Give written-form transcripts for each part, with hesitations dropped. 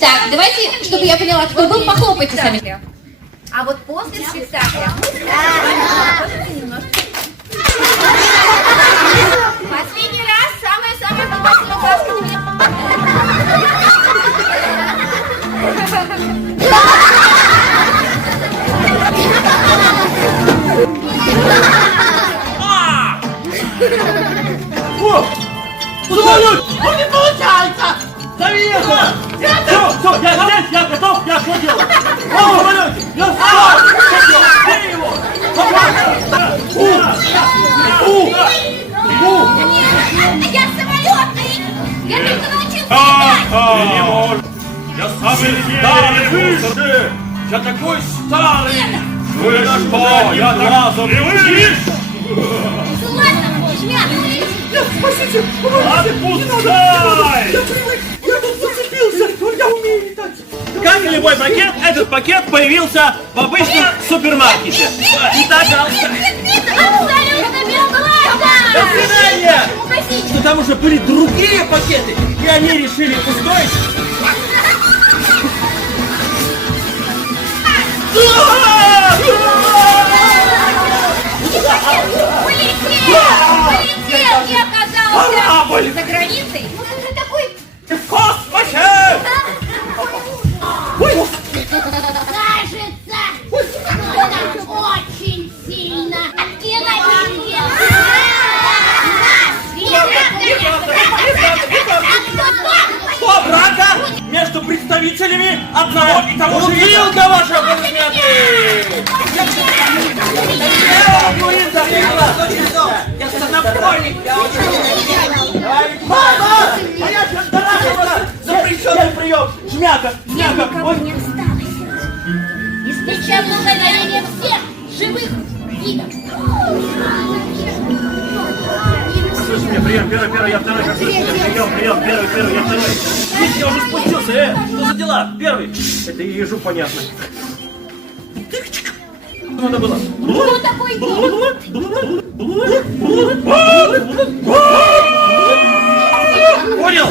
Так, давайте, чтобы я поняла, кто был, похлопайте сами. А вот после спектакля последний раз самая-самая классная сказка. Салют! Он не получается! Завеса! Все, я здесь, я готов, я что делаю? Он в самолете! Я встал! Бей его! Я самолетный! Я только научился Не может! Я самый старый выше! Я такой старый! Вы что? Я сразу видишь? Ладно, шмят! Спасите! Отпускай! Я тут зацепился! Я умею летать! Как и любой пакет, этот пакет появился в обычном супермаркете. Итак, до свидания! Но там уже были другие пакеты, и они решили устроить... Полетел! Я оказался за границей! Ну ты такой... В космосе! Кажется, очень сильно Что, брака между представителями одного и того же вида ваша планеты! Я напарник! Мама! Моя дорогая! Запрещенный прием! Жмяка! Жмяка! не осталось. Испечем мгновение всех живых видов. Слышь, мне прием, первый, я второй, как слышишь? Прием, первый, я второй. Видите, я уже спустился, что за дела? Первый. Это и ежу понятно. Надо было. Кто такой? Понял?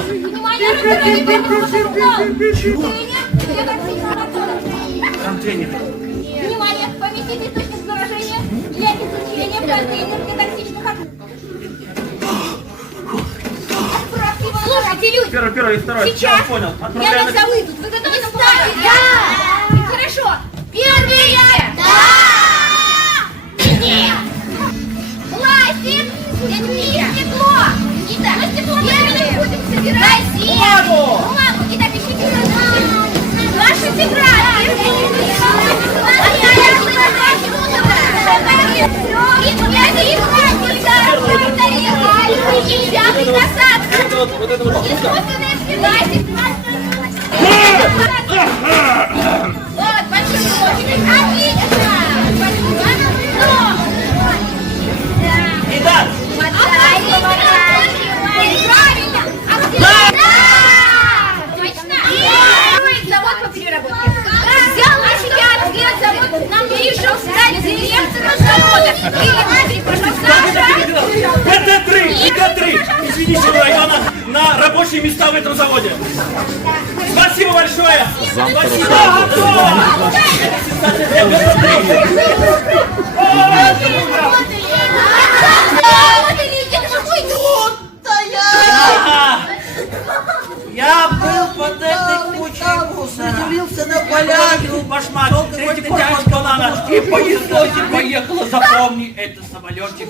Контейнер. Внимание! Поместите источник заражения для изучения в контейнер для токсичных отходов. Отправьте его. Слушайте, люди! Первый и второй. Сейчас Понял. я Отправляем. назову. Вы готовы к плану? Да! Хорошо. Первые. Да! Нет! Пластик! Стекло! Итак, первые будем собирать бумагу. Итак, ищите ваши тетради. Вот, большой очередь. Отлично! Итак. Правильно! Точно! Строить завод по переработке. Взял на себя ответ, нам решил стать директором завода. Или пришел Саша. ГТ-3 извините, района на рабочие места в этом заводе. Спасибо большое. Спасибо. Я был под этой кучей мусора, делился на поляне, Башмак, третий тяжко надо. И понеслось, и поехало. Запомни, это самолетик